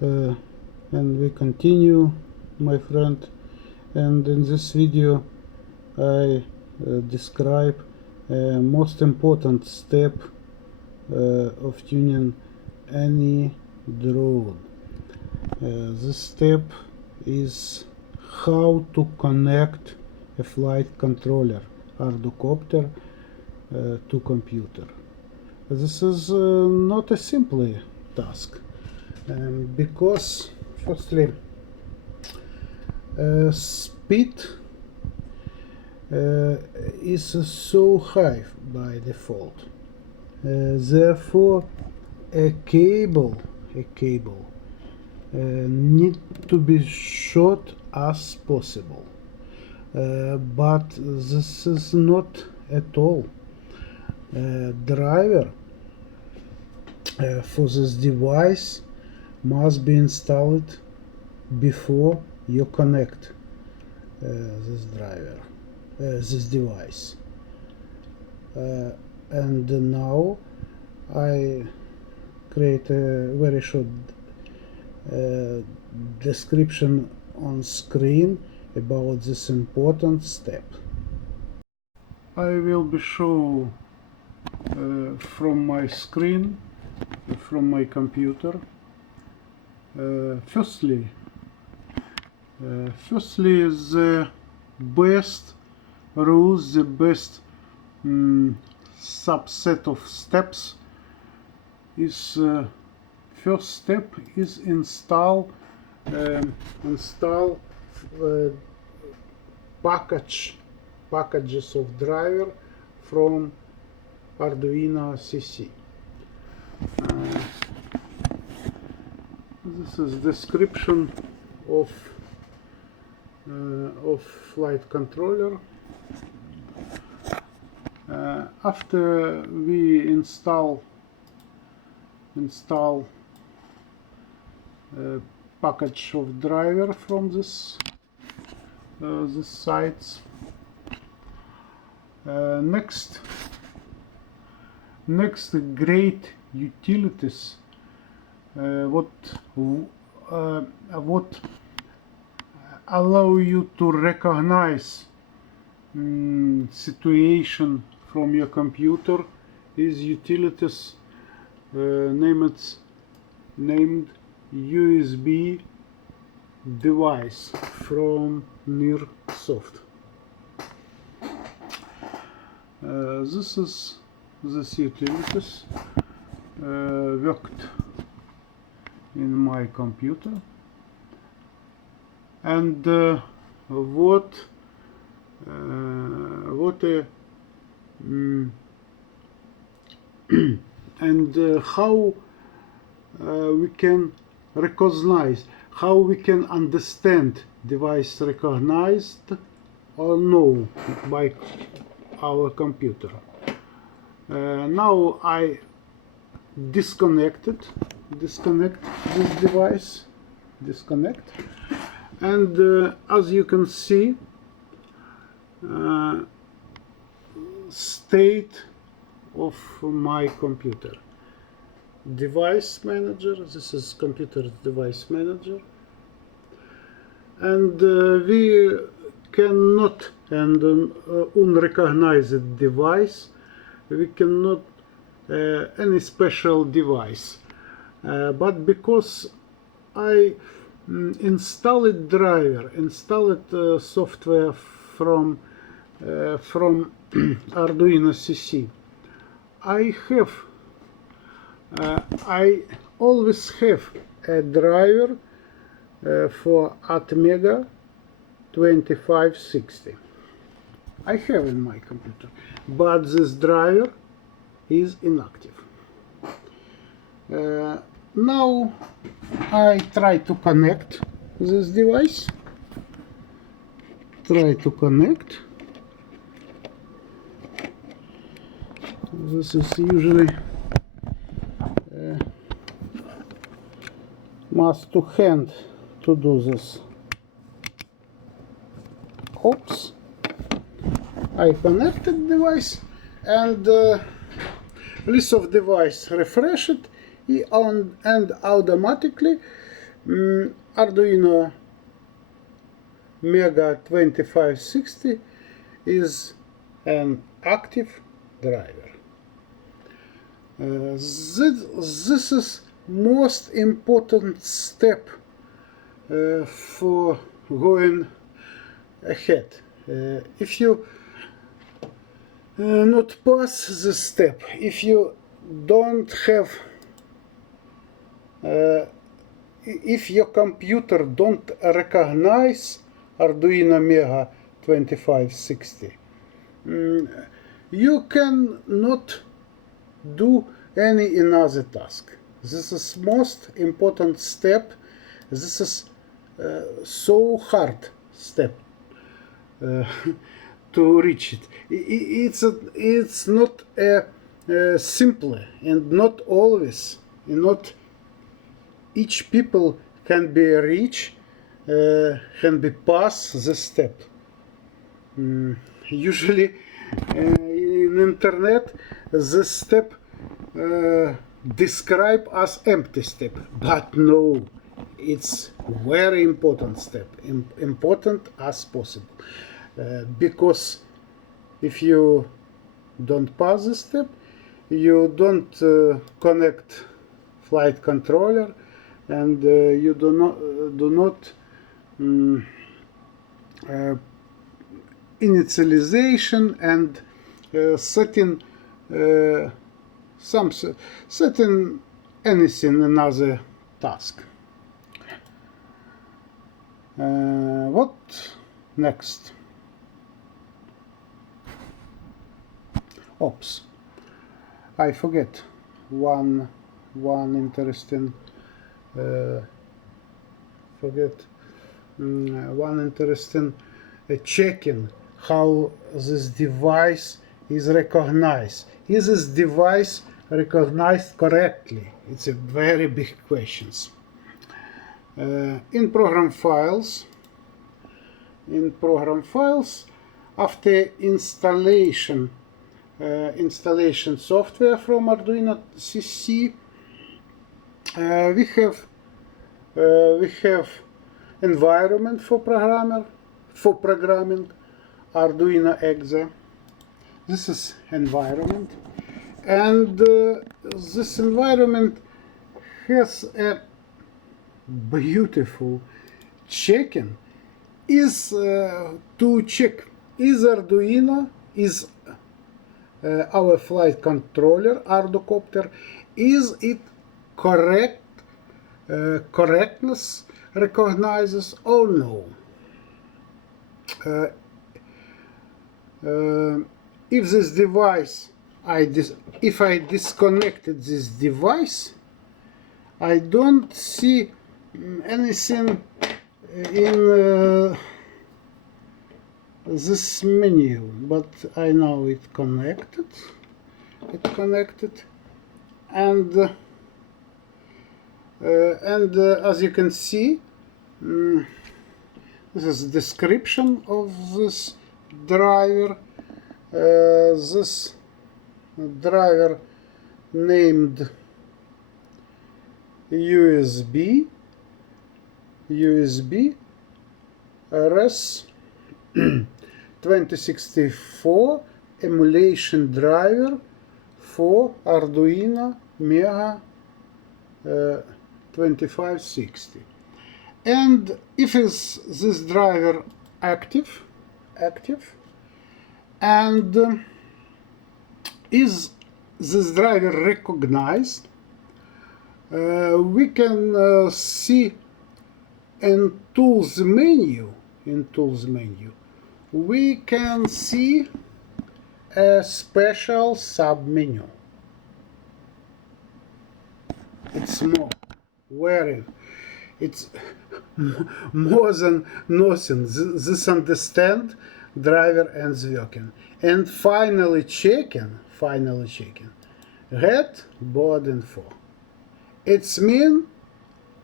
and we continue, my friend. And in this video I describe most important step of tuning any drone. This step is how to connect a flight controller Arducopter to computer. This is not a simple task, because firstly speed is so high by default. Therefore a cable need to be short as possible. But this is not at all. Driver for this device must be installed before you connect this device. And now I create a very short description on screen about this important step. I will be show from my screen, from my computer. Firstly, the best rules, the best subset of steps is first step is install packages of driver from Arduino CC. This is description of flight controller. After we install package of driver from this sites. Next great utilities what allow you to recognize situation from your computer is utilities named USB device from Nearsoft. This utilities worked in my computer, and how we can recognize, how we can understand device recognized or no by our computer. Now I disconnect this device, and as you can see, state of my computer. Device manager, this is computer device manager, and we cannot, and unrecognized device, we cannot any special device, but because I installed driver, installed software from Arduino CC, I always have a driver for Atmega 2560. I have in my computer, but this driver is inactive. Now I try to connect this device. This is usually must to hand to do this. Oops. I connected device, and list of device refreshed, and automatically Arduino Mega 2560 is an active driver. This is most important step for going ahead. If you not pass this step, if you don't have if your computer don't recognize Arduino Mega 2560, you can not do any another task. This is most important step. This is so hard step to reach it. It's not simple, and not always, not each people can be reach, can be pass this step. Usually in internet this step describe as empty step, but no, it's very important step, important as possible, because if you don't pass this step, you don't connect flight controller, and you do not initialization and setting setting anything another task. What next? Oops, I forget one interesting one interesting checking how this device is recognized. Is this device recognized correctly? It's a very big question. In program files, after installation software from Arduino CC, we have environment for programming Arduino Exe. This is environment, and this environment has a beautiful checking is to check is Arduino, is our flight controller Arducopter, is it correct, correctness recognizes or no. If this device, if I disconnected this device, I don't see anything in this menu, but I know it connected. And as you can see, this is description of this driver. This driver named USB RS 2064 emulation driver for Arduino Mega 2560. And if is this driver active, and is this driver recognized, we can see in tools menu, we can see a special submenu. It's it's more than nothing. This understand driver and working. And finally checking get board info. It's mean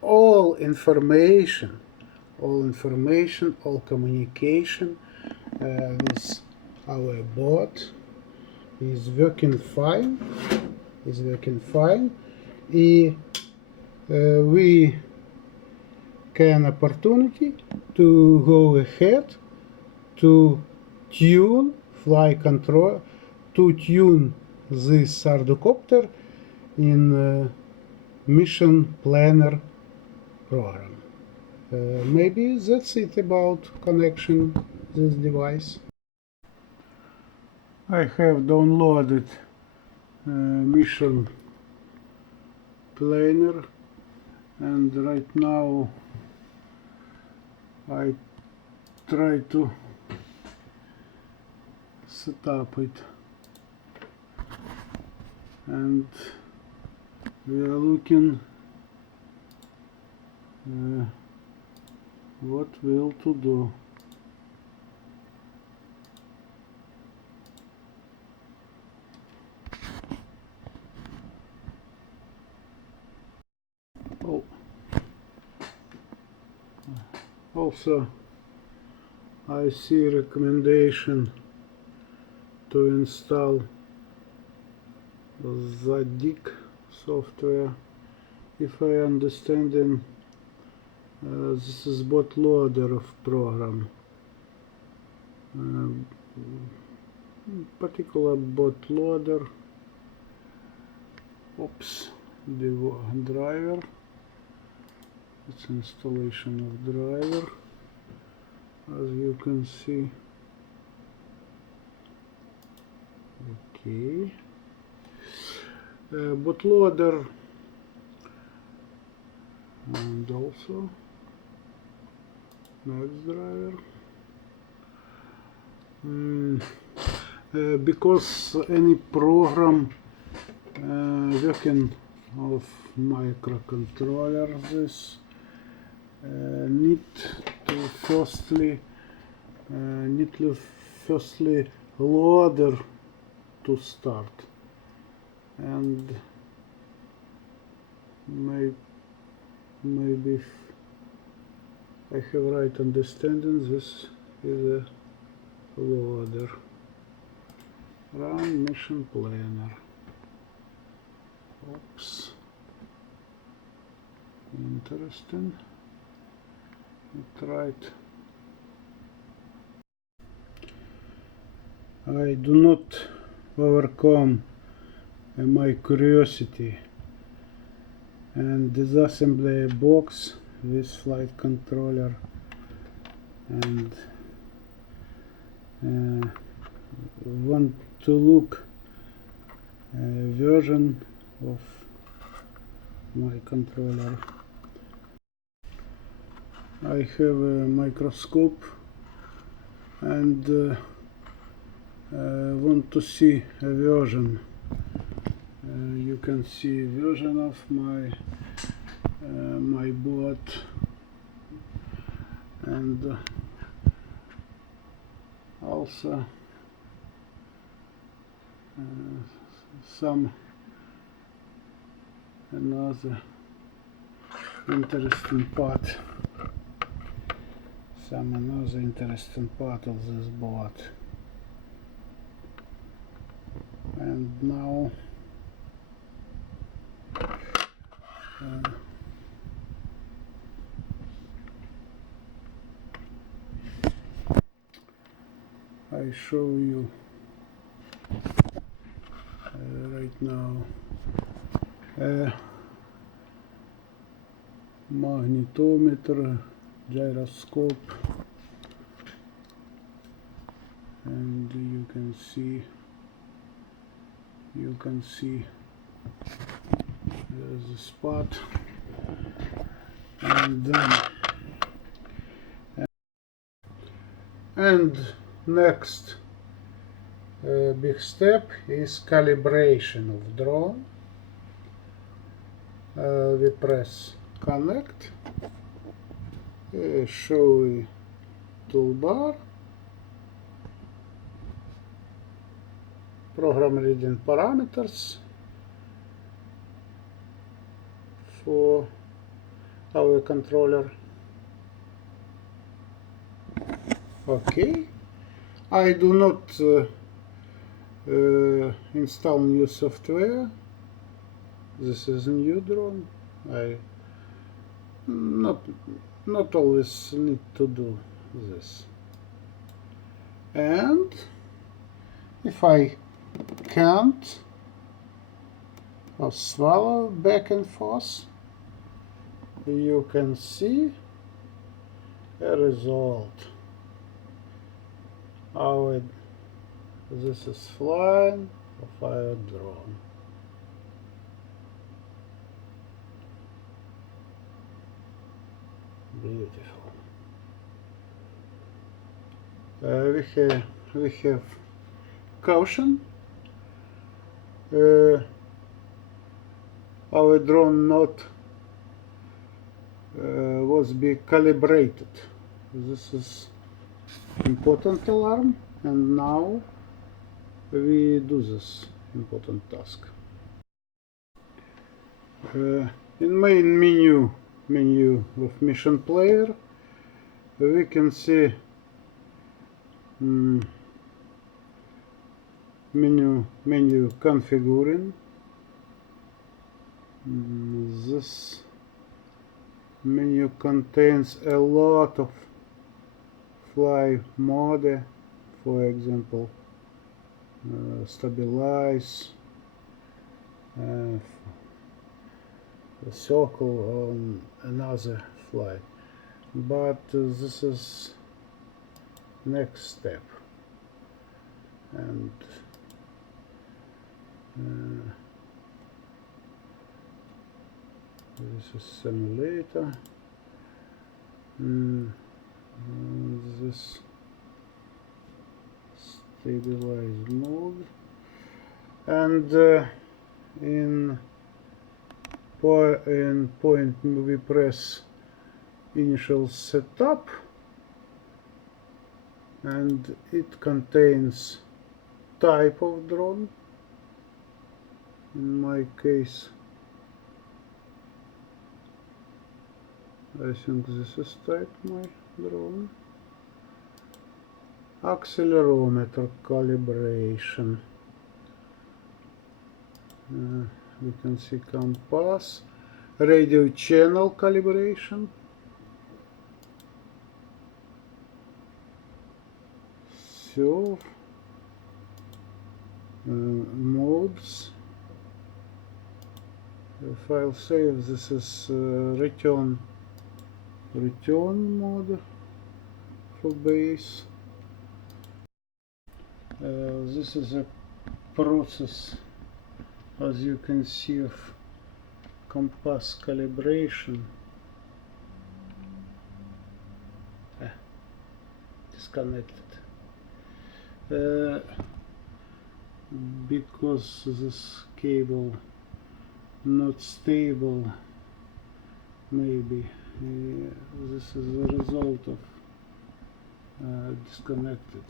all information, all communication with our board is working fine. We can opportunity to go ahead to tune flight control, to tune this Arducopter in mission planner program. Maybe that's it about connection this device. I have downloaded mission planner, and right now I try to set up it, and we are looking what will to do. Oh, also I see recommendation to install Zadig software. If I understand him, this is bootloader of program. Particular bootloader. Oops, the driver. It's installation of driver, as you can see. Okay. Bootloader, and also next driver. Because any program working of microcontroller, this need to firstly loader to start, and maybe if I have right understanding, this is a loader. Run mission planner. Oops. Interesting. Right. I do not overcome my curiosity and disassemble a box with flight controller and want to look version of my controller. I have a microscope and want to see a version. You can see version of my board, and also some another interesting part. Another interesting part of this board. And now I show you right now magnetometer, gyroscope, and you can see there's a spot, and next big step is calibration of drone. We press connect, show toolbar, program reading parameters for our controller. Okay, I do not install new software. This is a new drone. I not not always need to do this. And if I can't or swallow back and forth, you can see a result. This is flying of our drone. Beautiful. We have caution. Our drone not was be calibrated. This is important alarm, and now we do this important task. In main menu of mission player, we can see menu configuring. This menu contains a lot of fly mode, for example, stabilize, a circle on another fly, but this is next step, and this is simulator. This stabilize mode, and in point we press initial setup, and it contains type of drone. In my case, I think this is type my drone. Accelerometer calibration. We can see compass, radio channel calibration, serve, modes, file save. This is return mode for base. This is a process, as you can see, of compass calibration. Disconnected. Because this cable not stable, maybe this is a result of disconnected.